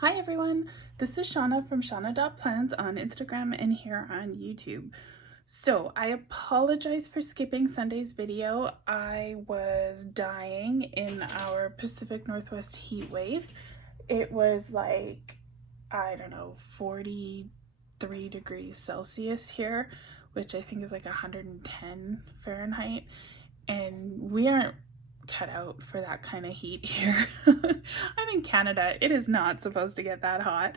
Hi everyone, this is Shauna from Shauna.plans on Instagram and here on YouTube. So I apologize for skipping Sunday's video. I was dying in our Pacific Northwest heat wave. It was like, I don't know, 43 degrees Celsius here, which I think is like 110 Fahrenheit. And we aren't cut out for that kind of heat here. I'm in Canada. It is not supposed to get that hot.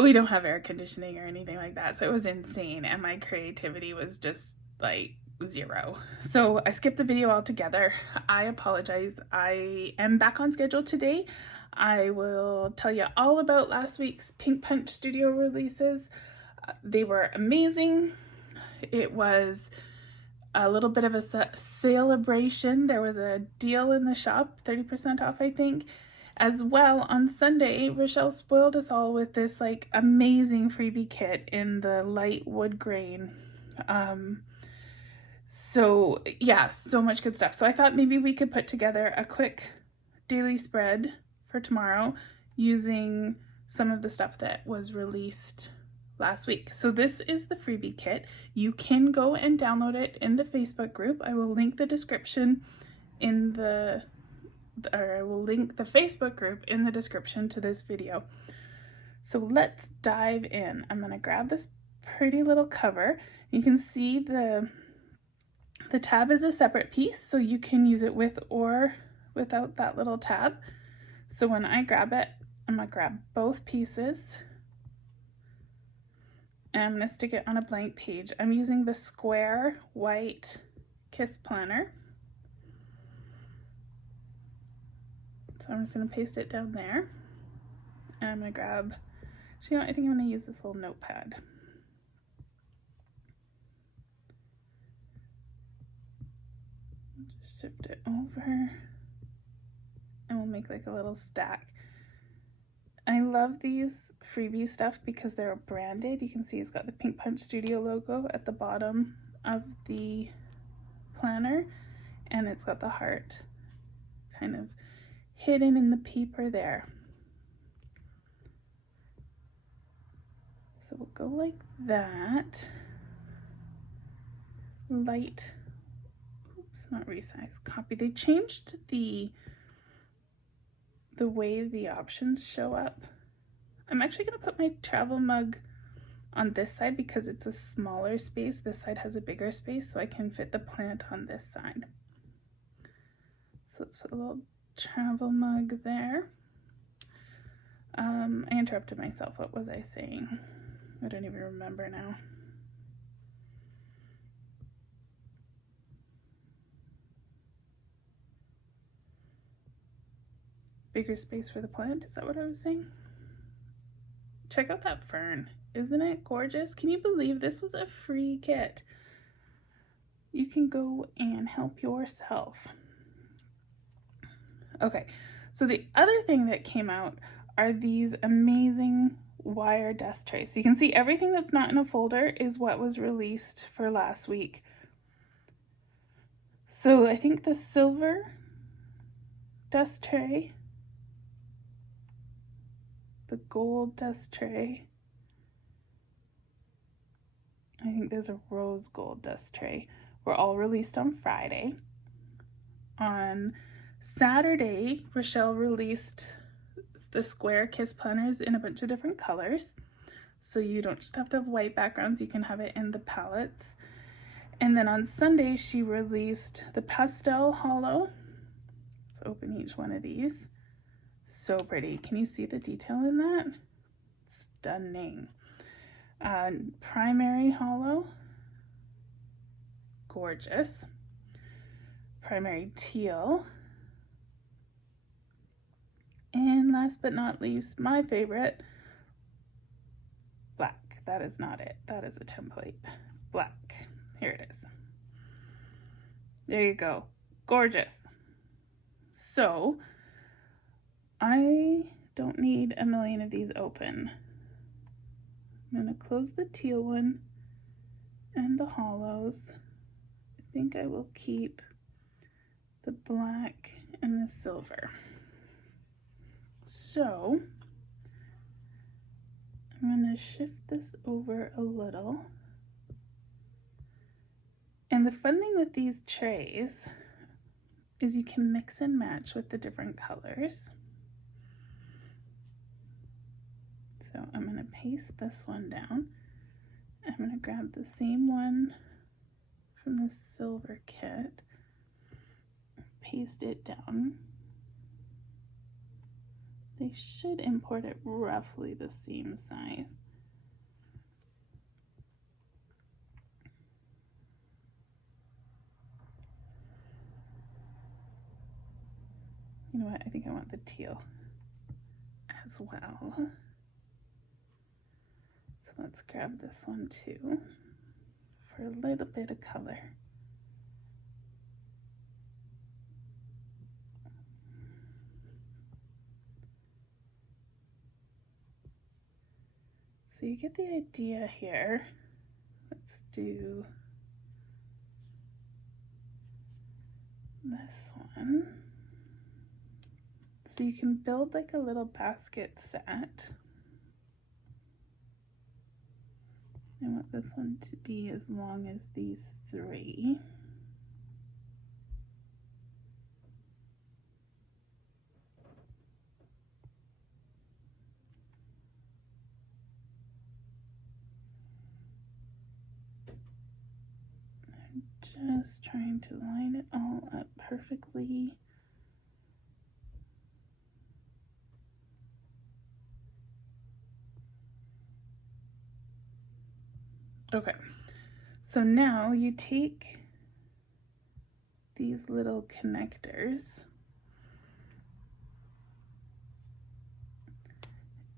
We don't have air conditioning or anything like that, so it was insane, and my creativity was just like zero. So I skipped the video altogether. I apologize. I am back on schedule today. I will tell you all about last week's Pink Punch Studio releases. They were amazing. It was a little bit of a celebration. There was a deal in the shop, 30% off, I think. As well, on Sunday, Rochelle spoiled us all with this like amazing freebie kit in the light wood grain. So yeah, so much good stuff. So I thought maybe we could put together a quick daily spread for tomorrow using some of the stuff that was released last week. So this is the freebie kit. You can go and download it in the Facebook group. I will link the description in the, or I will link the Facebook group in the description to this video. So let's dive in. I'm gonna grab this pretty little cover. You can see the tab is a separate piece, so you can use it with or without that little tab. So when I grab it, I'm gonna grab both pieces and I'm gonna stick it on a blank page. I'm using the square white Kiss planner. So I'm just gonna paste it down there. And I'm gonna grab, actually, you know, I think I'm gonna use this little notepad. Just shift it over and we'll make like a little stack. I love these freebie stuff because they're branded. You can see it's got the Pink Punch Studio logo at the bottom of the planner, and it's got the heart kind of hidden in the paper there. So we'll go like that. Light, oops, not resize, copy. They changed the way the options show up. I'm actually gonna put my travel mug on this side because it's a smaller space. This side has a bigger space, so I can fit the plant on this side. So let's put a little travel mug there. I interrupted myself. What was I saying? I don't even remember now. Bigger space for the plant, is that what I was saying? Check out that fern. Isn't it gorgeous? Can you believe this was a free kit? You can go and help yourself. Okay, so the other thing that came out are these amazing wire desk trays. So you can see everything that's not in a folder is what was released for last week. So I think the silver desk tray, the gold desk tray, I think there's a rose gold desk tray, were all released on Friday. On Saturday, Rochelle released the square Kiss planners in a bunch of different colors. So you don't just have to have white backgrounds, you can have it in the palettes. And then on Sunday, she released the pastel hollow. Let's open each one of these. So pretty. Can you see the detail in that? Stunning. Primary hollow. Gorgeous. Primary teal. And last but not least, my favorite, black. That is not it. That is a template. Black. Here it is. There you go. Gorgeous. So I don't need a million of these open. I'm going to close the teal one and the hollows. I think I will keep the black and the silver. So I'm going to shift this over a little. And the fun thing with these trays is you can mix and match with the different colors. So I'm going to paste this one down. I'm going to grab the same one from the silver kit, paste it down. They should import it roughly the same size. You know what? I think I want the teal as well. So let's grab this one too for a little bit of color. So you get the idea here. Let's do this one. So you can build like a little basket set. I want this one to be as long as these three. I'm just trying to line it all up perfectly. Okay, so now you take these little connectors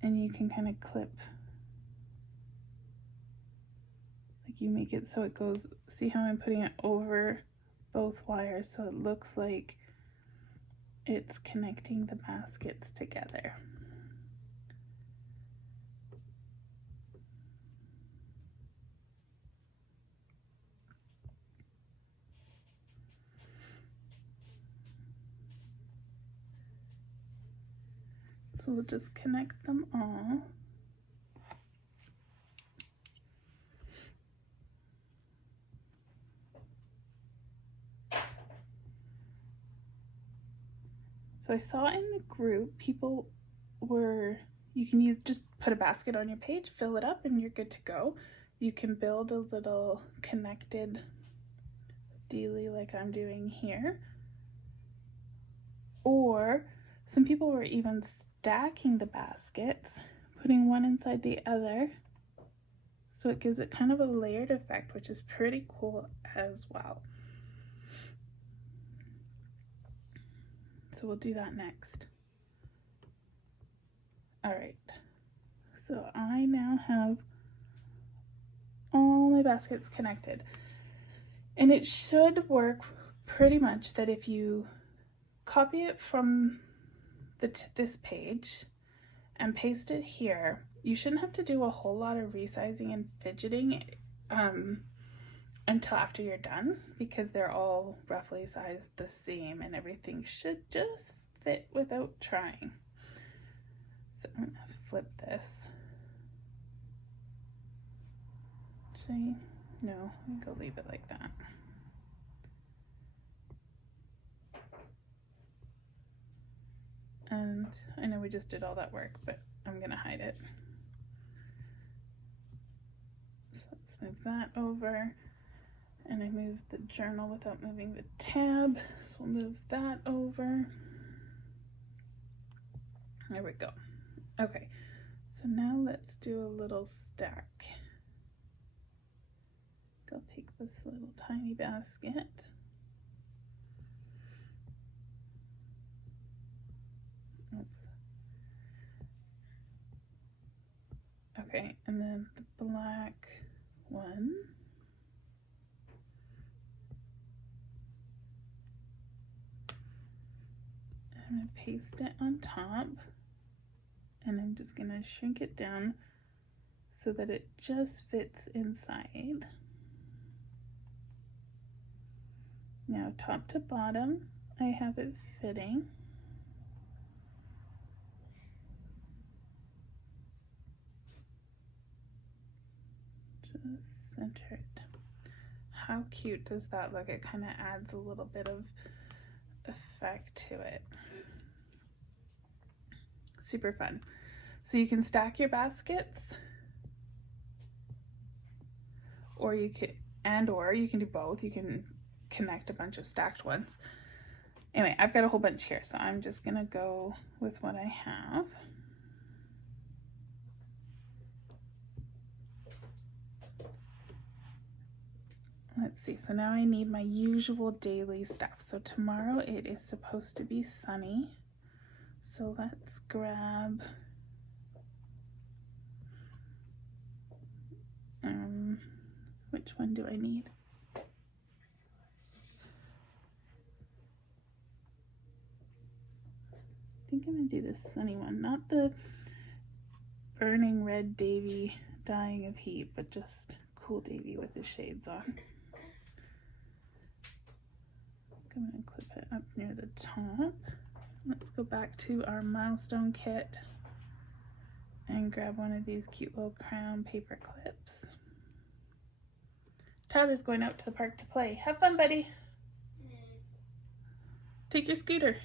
and you can kind of clip, like you make it so it goes, see how I'm putting it over both wires so it looks like it's connecting the baskets together. So we'll just connect them all. So I saw in the group people were, you can use, just put a basket on your page, fill it up, and you're good to go. You can build a little connected dealie like I'm doing here. Or some people were even stacking the baskets, putting one inside the other. So it gives it kind of a layered effect, which is pretty cool as well. So we'll do that next. All right, so I now have all my baskets connected. And it should work pretty much that if you copy it from this page and paste it here, you shouldn't have to do a whole lot of resizing and fidgeting until after you're done, because they're all roughly sized the same and everything should just fit without trying. So I'm gonna flip this. Actually, no, I think I'll leave it like that. And I know we just did all that work, but I'm gonna hide it. So let's move that over. And I moved the journal without moving the tab, so we'll move that over. There we go. Okay, so now let's do a little stack. I'll take this little tiny basket. Oops. Okay, and then the black one. I'm going to paste it on top, and I'm just going to shrink it down so that it just fits inside. Now top to bottom, I have it fitting. centered. How cute does that look? It kind of adds a little bit of effect to it. Super fun. So you can stack your baskets, or you could, or you can do both. You can connect a bunch of stacked ones. Anyway, I've got a whole bunch here, so I'm just gonna go with what I have. Let's see, so now I need my usual daily stuff. So tomorrow it is supposed to be sunny. So let's grab which one do I need? I think I'm gonna do this sunny one, not the burning red Davy dying of heat, but just cool Davy with his shades on. I'm gonna clip it up near the top. Let's go back to our milestone kit and grab one of these cute little crown paper clips. Tyler's going out to the park to play. Have fun, buddy. Take your scooter.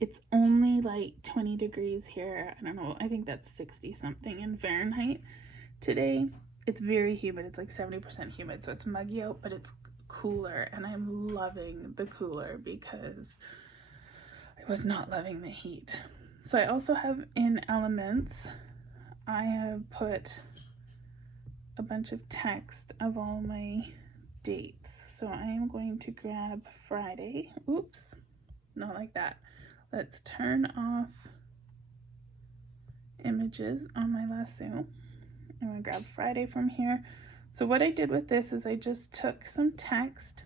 It's only like 20 degrees here. I don't know, I think that's 60 something in Fahrenheit today. It's very humid. It's like 70% humid, so it's muggy out, but it's cooler, and I'm loving the cooler because I was not loving the heat. So I also have in Elements, I have put a bunch of text of all my dates. So I am going to grab Friday. Oops, not like that. Let's turn off images on my lasso. I'm gonna grab Friday from here. So what I did with this is I just took some text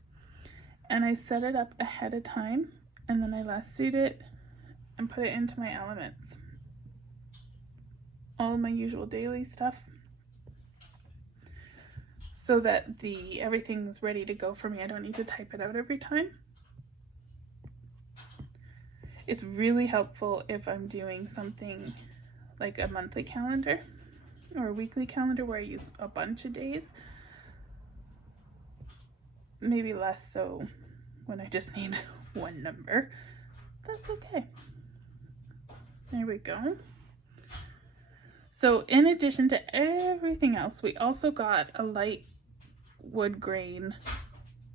and I set it up ahead of time, and then I lassoed it and put it into my Elements. All of my usual daily stuff, so that everything's ready to go for me. I don't need to type it out every time. It's really helpful if I'm doing something like a monthly calendar or a weekly calendar where I use a bunch of days. Maybe less so when I just need one number. That's okay. There we go. So in addition to everything else, we also got a light wood grain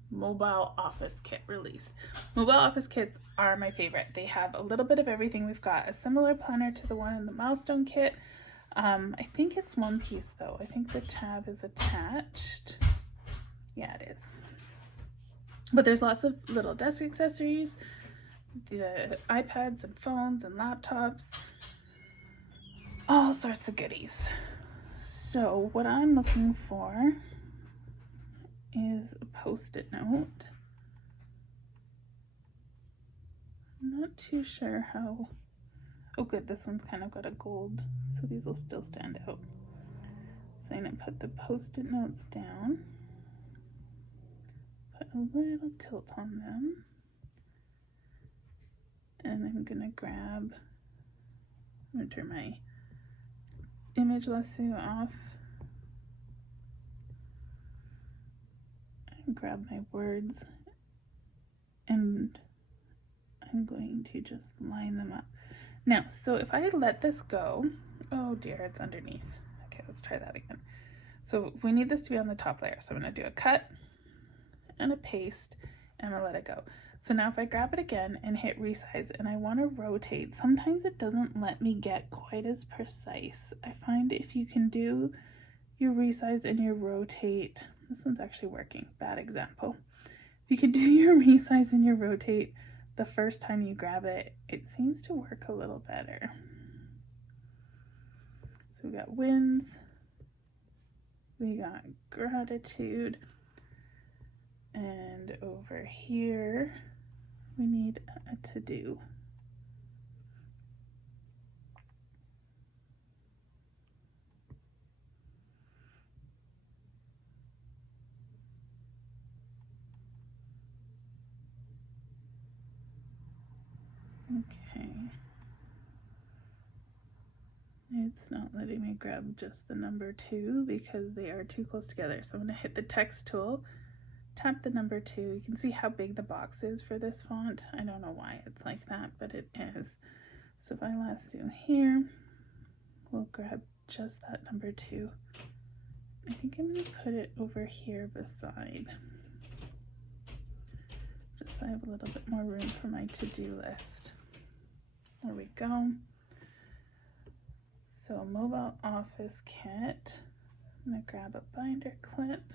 mobile office kit release. Mobile office kits are my favorite. They have a little bit of everything. We've got a similar planner to the one in the Milestone kit. I think it's one piece though. I think the tab is attached. Yeah, it is. But there's lots of little desk accessories, the iPads and phones and laptops, all sorts of goodies. So what I'm looking for is a post-it note. I'm not too sure how. Oh good, this one's kind of got a gold, so these will still stand out. So I'm gonna put the post-it notes down, put a little tilt on them, and I'm gonna turn my image lasso off and grab my words, and I'm going to just line them up. Now, so if I let this go, oh dear, it's underneath. Okay, let's try that again. So we need this to be on the top layer. So I'm gonna do a cut and a paste, and I'm gonna let it go. So now if I grab it again and hit resize and I wanna rotate, sometimes it doesn't let me get quite as precise. I find if you can do your resize and your rotate, this one's actually working, bad example. If you can do your resize and your rotate the first time you grab it, it seems to work a little better. So we got wins, we got gratitude, and over here we need a to-do. Okay. It's not letting me grab just the number 2 because they are too close together. So I'm going to hit the text tool, tap the number 2. You can see how big the box is for this font. I don't know why it's like that, but it is. So if I lasso here, we'll grab just that number 2. I think I'm going to put it over here beside, just so I have a little bit more room for my to-do list. There we go. So mobile office kit. I'm going to grab a binder clip.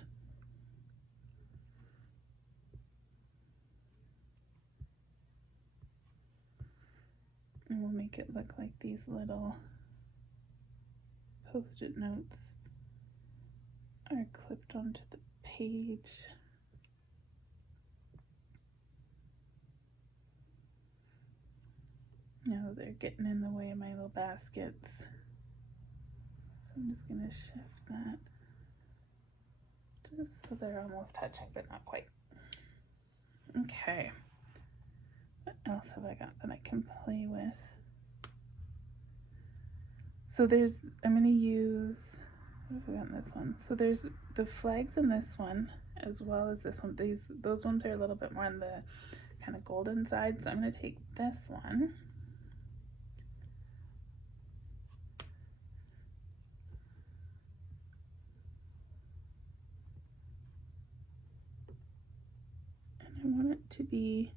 And we'll make it look like these little Post-it notes are clipped onto the page. Now they're getting in the way of my little baskets. So I'm just going to shift that just so they're almost touching, but not quite. Okay. What else have I got that I can play with? So I'm going to use, what have I got in this one? So there's the flags in this one as well as this one. Those ones are a little bit more on the kind of golden side. So I'm going to take this one. And I want it to be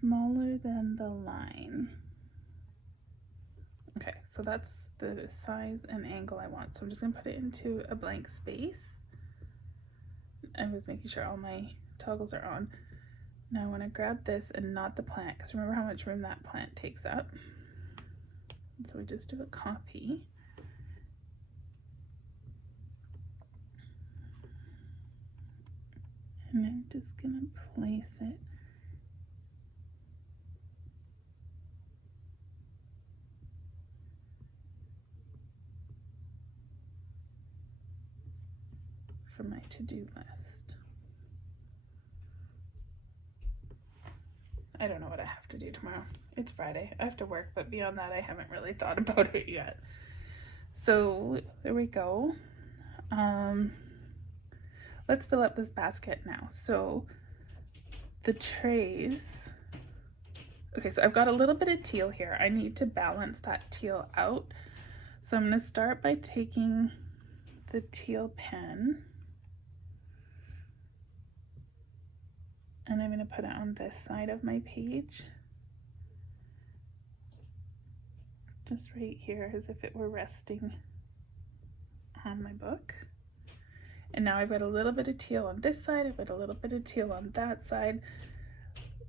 smaller than the line. Okay, so that's the size and angle I want. So I'm just going to put it into a blank space. I was making sure all my toggles are on. Now I want to grab this and not the plant, because remember how much room that plant takes up. And so we just do a copy. And I'm just going to place it for my to-do list. I don't know what I have to do tomorrow. It's Friday. I have to work, but beyond that, I haven't really thought about it yet. So there we go. Let's fill up this basket now. So the trays, okay, so I've got a little bit of teal here. I need to balance that teal out. So I'm going to start by taking the teal pen and I'm going to put it on this side of my page, just right here as if it were resting on my book. And now I've got a little bit of teal on this side, I've got a little bit of teal on that side.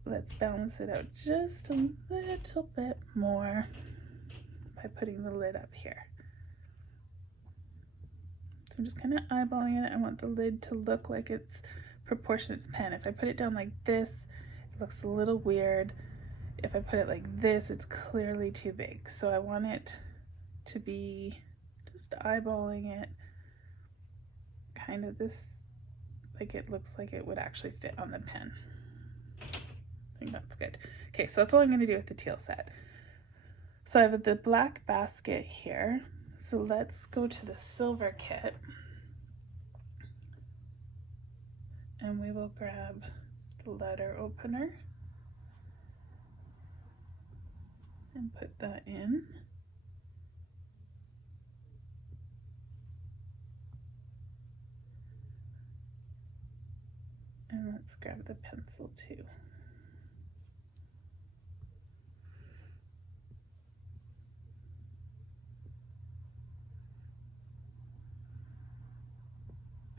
Let's balance it out just a little bit more by putting the lid up here. So I'm just kind of eyeballing it. I want the lid to look like it's proportionate to the pen. If I put it down like this, it looks a little weird. If I put it like this, it's clearly too big. So I want it to be just eyeballing it, kind of this, like it looks like it would actually fit on the pen. I think that's good. Okay, so that's all I'm going to do with the teal set. So I have the black basket here. So let's go to the silver kit. And we will grab the letter opener and put that in. And let's grab the pencil too.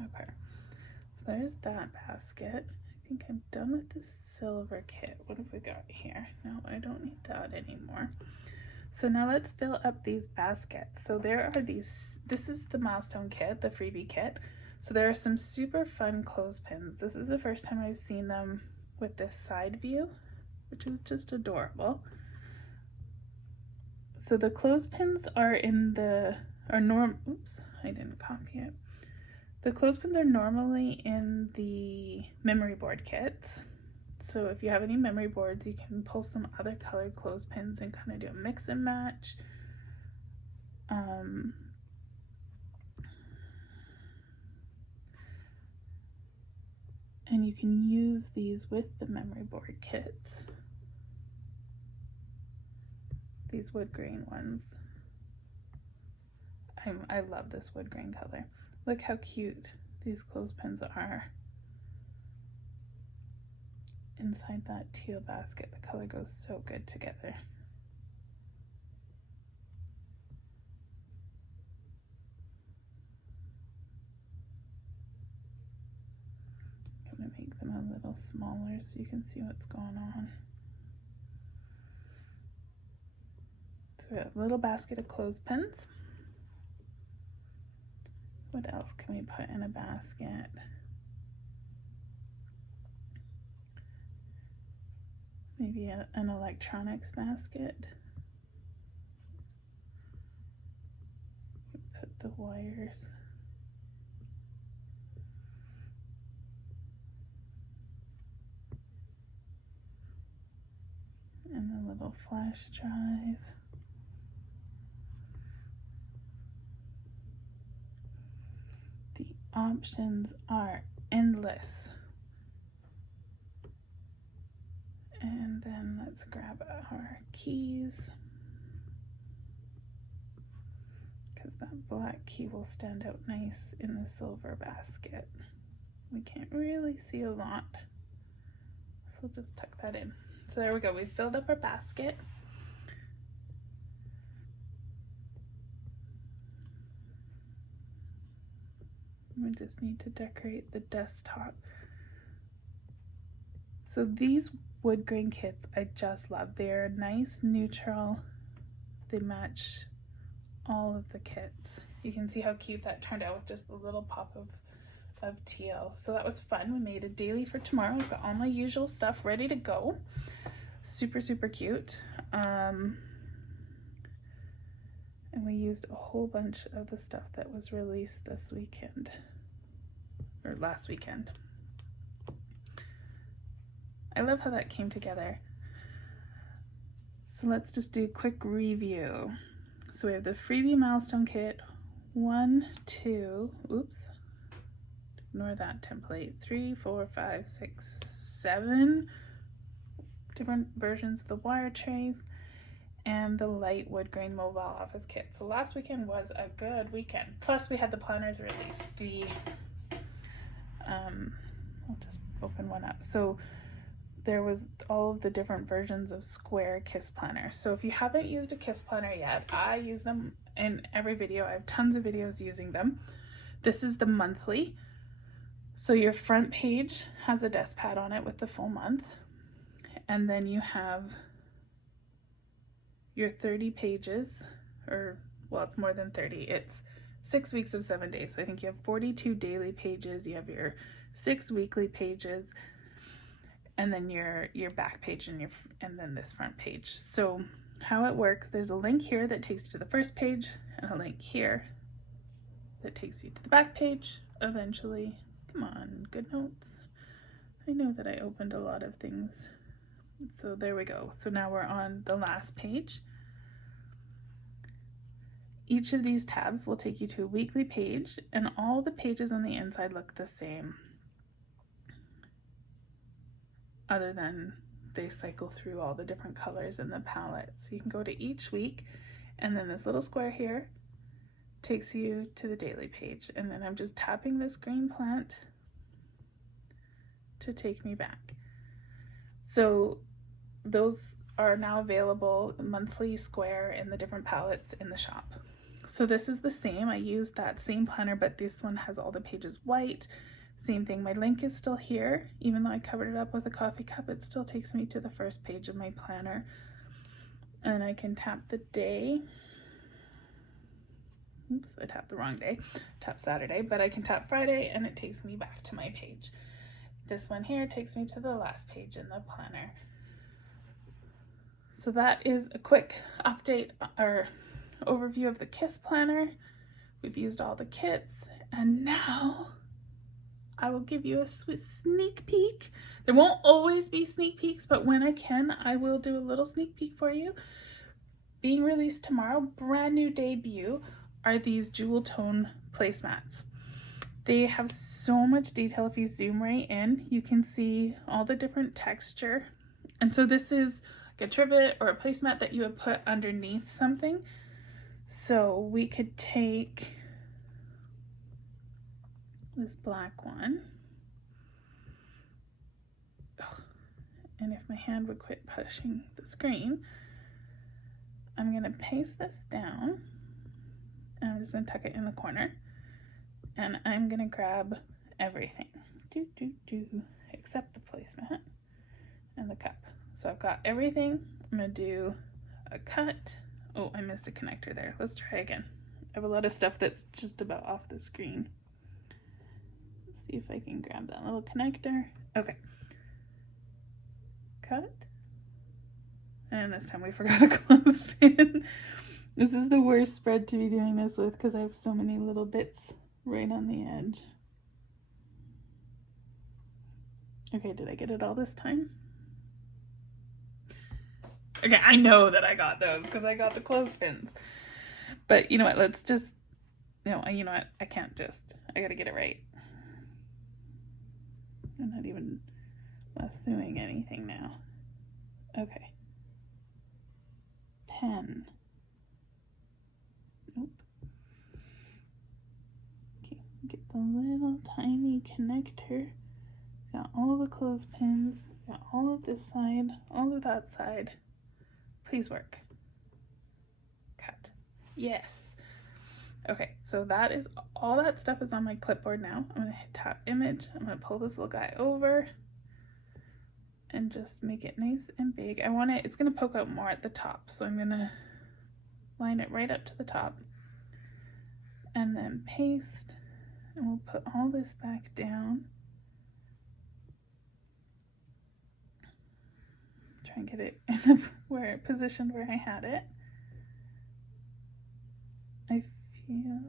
Okay, so there's that basket. I think I'm done with the silver kit. What have we got here? No, I don't need that anymore. So now let's fill up these baskets. So there are these, this is the Milestone Kit, the freebie kit. So there are some super fun clothespins. This is the first time I've seen them with this side view, which is just adorable. So the clothespins are in the, oops, I didn't copy it. The clothespins are normally in the memory board kits. So if you have any memory boards, you can pull some other colored clothespins and kind of do a mix and match. And you can use these with the memory board kits. These wood grain ones. I love this wood grain color. Look how cute these clothespins are. Inside that teal basket, the color goes so good together. I'm gonna make them a little smaller so you can see what's going on. So we have a little basket of clothespins. What else can we put in a basket? Maybe an electronics basket. Put the wires. And a little flash drive. The options are endless. And then let's grab our keys, because that black key will stand out nice in the silver basket. We can't really see a lot, so we'll just tuck that in. So there we go, we filled up our basket. We just need to decorate the desktop. So these wood grain kits I just love. They're nice, neutral. They match all of the kits. You can see how cute that turned out with just a little pop of teal. So that was fun. We made a daily for tomorrow. I've got all my usual stuff ready to go. Super, super cute. And we used a whole bunch of the stuff that was released this weekend, or last weekend. I love how that came together. So let's just do a quick review. So we have the freebie milestone kit, 1, 2, oops, ignore that template, 3, 4, 5, 6, 7 different versions of the wire trays, and the light wood grain mobile office kit. So last weekend was a good weekend. Plus we had the planners released. I'll just open one up. So there was all of the different versions of square KISS planner. So if you haven't used a KISS planner yet, I use them in every video. I have tons of videos using them. This is the monthly. So your front page has a desk pad on it with the full month. And then you have your 30 pages, or well, it's more than 30. It's 6 weeks of 7 days. So I think you have 42 daily pages. You have your 6 weekly pages, and then your back page and then this front page. So how it works, there's a link here that takes you to the first page and a link here that takes you to the back page eventually. Come on, good notes. I know that I opened a lot of things. So there we go. So now we're on the last page. Each of these tabs will take you to a weekly page, and all the pages on the inside look the same, other than they cycle through all the different colors in the palette. So you can go to each week, and then this little square here takes you to the daily page. And then I'm just tapping this green plant to take me back. So those are now available monthly square in the different palettes in the shop. So this is the same. I used that same planner, but this one has all the pages white. Same thing, my link is still here. Even though I covered it up with a coffee cup, it still takes me to the first page of my planner. And I can tap the day. Oops, I tapped the wrong day. Tap Saturday, but I can tap Friday and it takes me back to my page. This one here takes me to the last page in the planner. So that is a quick update or overview of the KISS planner. We've used all the kits, and now I will give you a sneak peek. There won't always be sneak peeks, but when I can, I will do a little sneak peek for you. being released tomorrow, brand new debut, are these jewel tone placemats. They have so much detail. If you zoom right in, you can see all the different texture. And so this is like a trivet or a placemat that you would put underneath something. So we could take this black one. Ugh. And if my hand would quit pushing the screen, I'm going to paste this down. And I'm just going to tuck it in the corner. And I'm going to grab everything. Except the placemat and the cup. So I've got everything. I'm going to do a cut. Oh, I missed a connector there. Let's try again. I have a lot of stuff that's just about off the screen. Let's see if I can grab that little connector. Okay. Cut. And this time we forgot a clothespin. This is the worst spread to be doing this with because I have so many little bits right on the edge. Okay, did I get it all this time? Okay, I know that I got those because I got the clothespins. But you know what, let's just, no, you know what, I can't just, I gotta get it right. I'm not even lassoing anything now. Okay. Pen. Nope. Okay, get the little tiny connector. Got all the clothespins, got all of this side, all of that side. Please work. Cut. Yes. Okay, so that is all that stuff is on my clipboard now. I'm gonna hit tap image. I'm gonna pull this little guy over and just make it nice and big. I want it, it's gonna poke out more at the top. So I'm gonna line it right up to the top and then paste, and we'll put all this back down. Try and get it in the positioned where I had it. I feel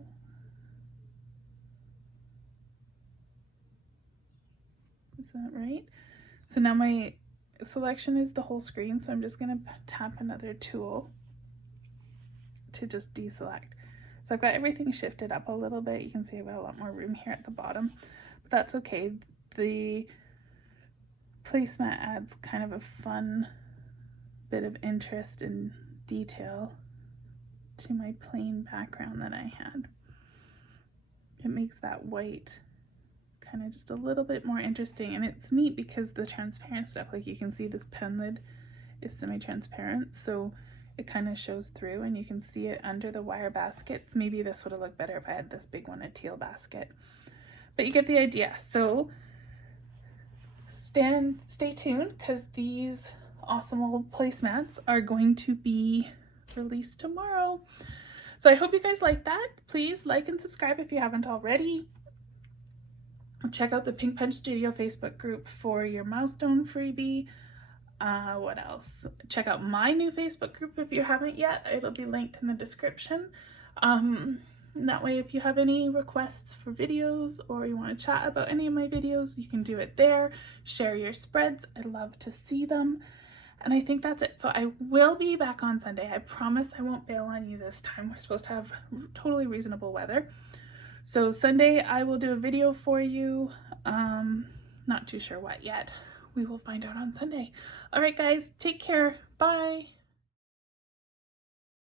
is that right? So now my selection is the whole screen, so I'm just going to tap another tool to just deselect. So I've got everything shifted up a little bit. You can see I've got a lot more room here at the bottom, but that's okay. The placemat adds kind of a fun bit of interest and detail to my plain background that I had. It makes that white kind of just a little bit more interesting, and it's neat because the transparent stuff, like you can see this pen lid is semi-transparent, so it kind of shows through and you can see it under the wire baskets. Maybe this would have looked better if I had this big one, a teal basket, but you get the idea. So stay tuned because these awesome old placemats are going to be released tomorrow. So I hope you guys like that. Please like and subscribe if you haven't already. Check out the Pink Punch Studio Facebook group for your milestone freebie. What else? Check out my new Facebook group if you haven't yet. It'll be linked in the description. That way, if you have any requests for videos or you want to chat about any of my videos, you can do it there. Share your spreads. I'd love to see them. And I think that's it. So I will be back on Sunday. I promise I won't bail on you this time. We're supposed to have totally reasonable weather. So Sunday I will do a video for you. Not too sure what yet. We will find out on Sunday. All right, guys, take care. Bye.